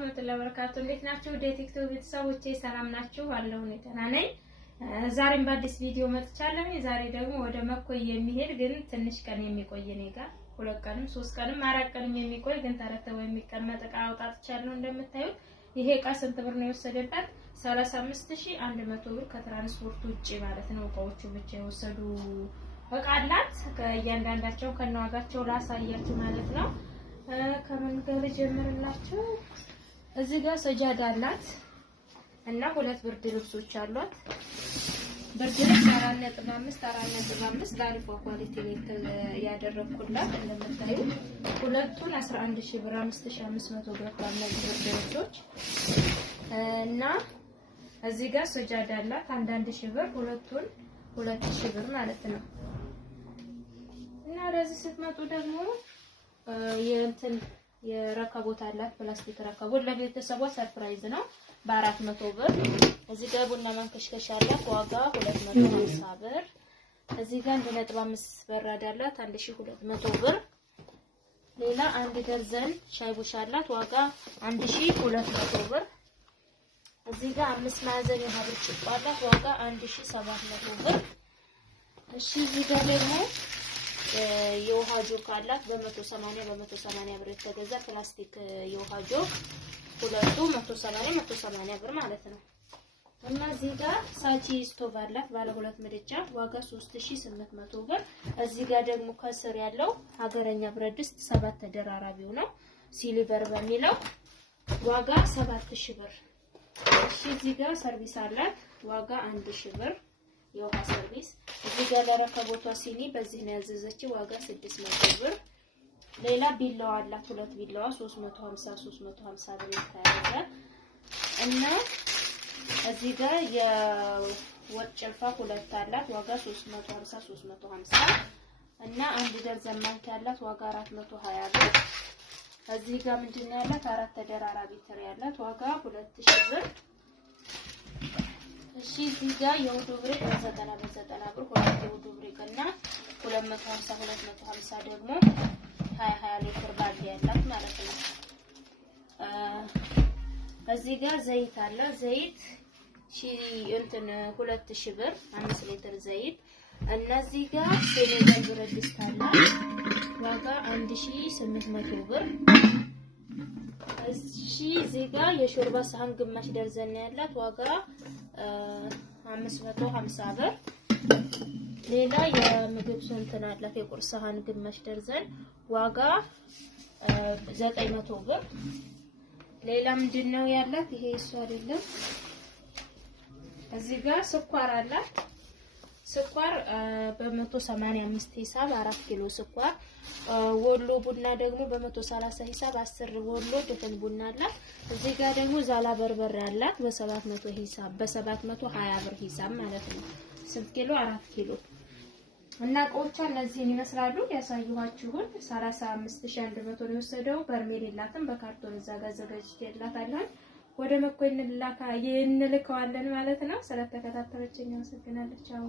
ወራህመቱላሂ ወበረካቱ። እንዴት ናችሁ? ወደ ቲክቶክ ቤተሰቦቼ ሰላም ናችሁ? አለሁ እኔ ደህና ነኝ። ዛሬም በአዲስ ቪዲዮ መጥቻለሁ። ዛሬ ደግሞ ወደ መኮይ የሚሄድ ግን ትንሽ ቀን የሚቆይ እኔ ጋር 2 ቀንም 3 ቀንም 4 ቀንም የሚቆይ ግን ተረተው የሚቀመጥ እቃ አውጣጥቻለሁ። እንደምታዩት ይሄ እቃ ስንት ብር ነው የወሰደበት? 35100 ብር ከትራንስፖርት ውጪ ማለት ነው። እቃዎቹ ብቻ የወሰዱ እቃ አላት። ከእያንዳንዳቸው ከነዋጋቸው ላሳያችሁ ማለት ነው። ከምን ጋር ጀምርላችሁ? እዚህ ጋር ሰጃዳ አላት እና 2 ብርድ ልብሶች አሏት። ብርድ ልብስ 4.5 በአሪፍ ኳሊቲ ያደረኩላት እንደምታዩ ሁለቱን 11000 ብር 5500 ብር ባለው ብርድ ልብሶች እና እዚህ ጋር ሰጃዳ አላት 1000 ብር ሁለቱን 2000 ብር ማለት ነው። እና ለዚህ ስትመጡ ደግሞ የእንትን የረከቦት አላት ፕላስቲክ ረከቦት ለቤተሰቧ ሰርፕራይዝ ነው በ400 ብር። እዚህ ጋር ቡና ማንከሽከሻ አላት ዋጋ 250 ብር። እዚህ ጋር 1.5 በራድ አላት 1200 ብር። ሌላ 1 ደርዘን ሻይ ቡሻ አላት ዋጋ 1200 ብር። እዚህ ጋር 5 ማዕዘን የውሃ ብርጭቆ አላት ዋጋ 1700 ብር። እሺ እዚህ ጋር ደግሞ የውሃ ጆክ አላት በ180 ብር የተገዛ ፕላስቲክ የውሃ ጆክ ሁለቱ 180 ብር ማለት ነው። እና እዚህ ጋር ሳቺ ስቶቭ አላት ባለ 2 ምድጃ ዋጋ 3800 ብር። እዚህ ጋር ደግሞ ከስር ያለው ሀገረኛ ብረት ድስት 7 ተደራራቢው ነው ሲሊቨር በሚለው ዋጋ 7000 ብር። እሺ እዚህ ጋር ሰርቪስ አላት ዋጋ 1000 ብር የውሃ ሰርቪስ። እዚህ ጋር ለረከቦቷ ሲኒ በዚህ ነው ያዘዘችው ዋጋ 600 ብር። ሌላ ቢላዋ አላት 2 ቢላዋ 350 ብር ይታያል። እና እዚህ ጋር የወጥ ጭልፋ 2 አላት ዋጋ 350 እና 1 ደርዘን ማንኪያ አላት ዋጋ 420 ብር። እዚህ ጋር ምንድነው ያላት 4 ተደራራቢ ትሪ ያላት ዋጋ 2000 ብር። እሺ እዚህ ጋር የውዱ ብሬክ በ90 ብር 2 የውዱ ብሬክ እና 250 ደግሞ 20 ሊትር ባልዲ ያላት ማለት ነው። እዚህ ጋር ዘይት አለ ዘይት እንትን 2000 ብር 5 ሊትር ዘይት። እነዚህ ጋር ሴኔጋል ብረት ድስት አለ ዋጋ 1800 ብር። እሺ እዚህ ጋር የሾርባ ሳህን ግማሽ ደርዘን ያላት ዋጋ 550 ብር። ሌላ የምግብ እንትን አላት የቁርስ ሳህን ግማሽ ደርዘን ዋጋ 900 ብር። ሌላ ምንድነው ያላት? ይሄ እሱ አይደለም። እዚህ ጋር ስኳር አላት ስኳር በ185 ሂሳብ 4 ኪሎ ስኳር። ወሎ ቡና ደግሞ በ130 ሂሳብ 10 ወሎ ድፍን ቡና አላት። እዚህ ጋር ደግሞ ዛላ በርበሬ አላት በ700 ሂሳብ በ720 ብር ሂሳብ ማለት ነው። ስንት ኪሎ? 4 ኪሎ። እና እቃዎቿ እነዚህን ይመስላሉ። ያሳየኋችሁን 35100 ነው የወሰደው። በርሜል የላትም በካርቶን እዛ ጋር ዘጋጅቼላታለሁ። ወደ መኮይ እንልካዋለን ማለት ነው። ስለተከታተለችኝ አመሰግናለሁ። ቻው